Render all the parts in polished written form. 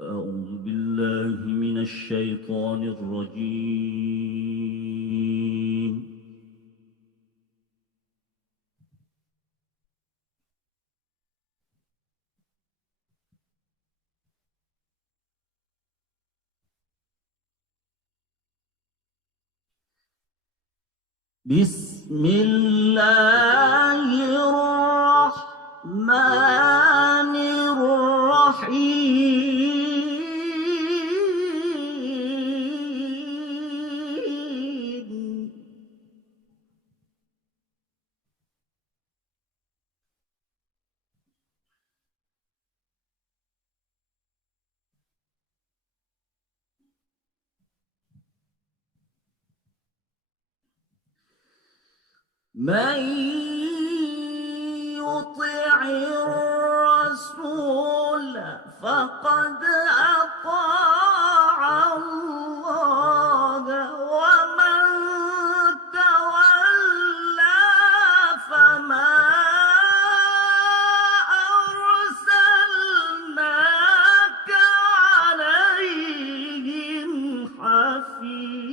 أعوذ بالله من الشيطان الرجيم. بسم الله الرحمن الرحيم. من يطع الرسول فقد أطاع الله، ومن تولى فما أرسلناك عليهم حفيظا.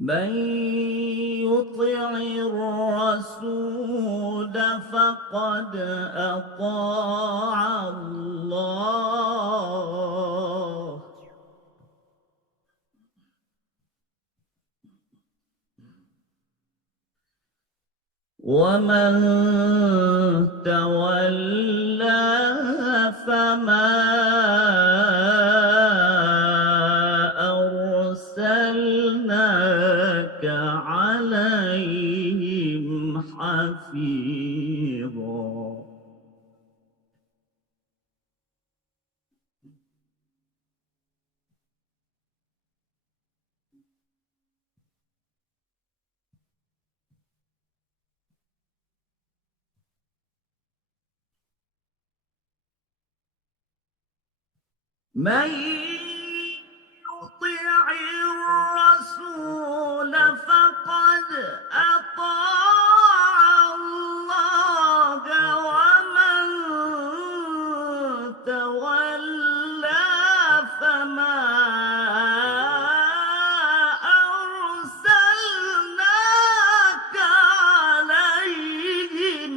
من يطع الرسول فقد أطاع الله، ومن تولى فما أرسلناك عليهم حفيظا. من يطع الرسول فقد أطاع الله، ومن تولى فما أرسلناك عليهم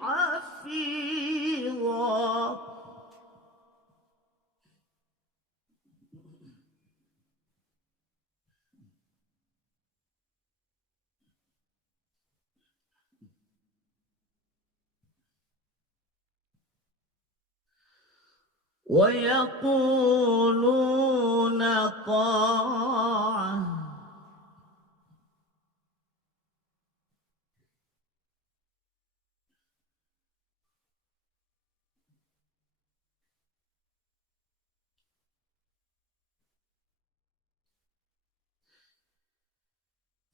حفيظا. ويقولون طاعة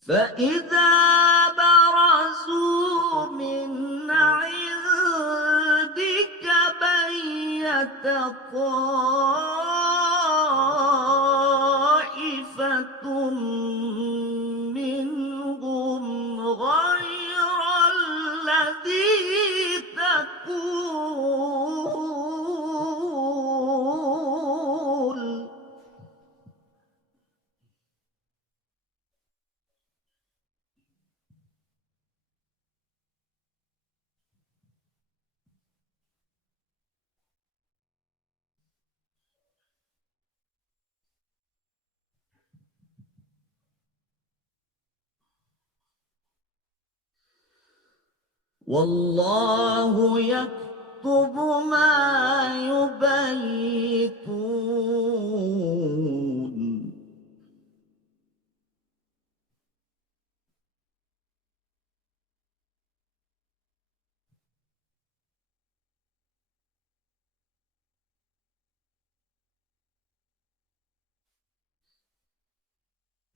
فإذا برزوا من عندك بيت طائفة منهم غير الذي تقول. والله يكتب ما يبيتون.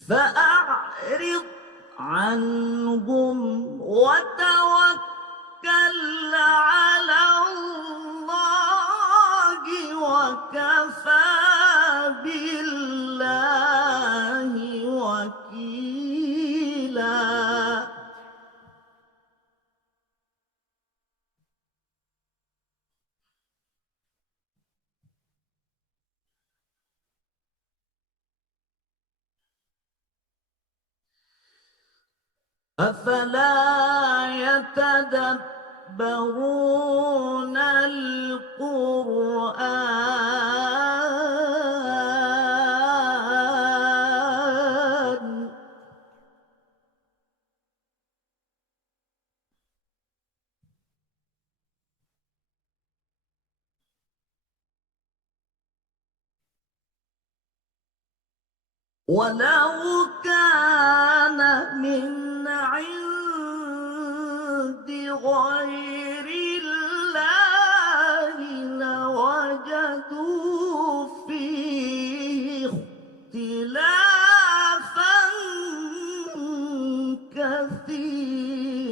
فأعرض عنهم وتوكل على أفلا يتدبرون القرآن ولو كان من عند غير الله لوجدوا فيه اختلافا كثيرا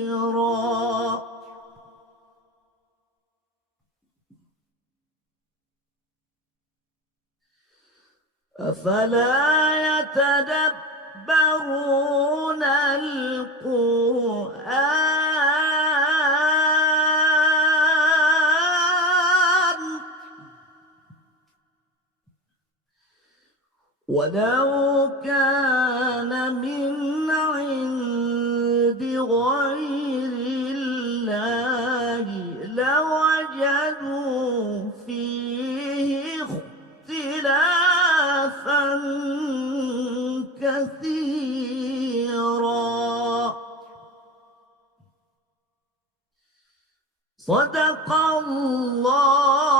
أفلا يتدبرون القرآن ولو كان من عند غير الله لوجدوا فيه اختلافا كثيرا صدق الله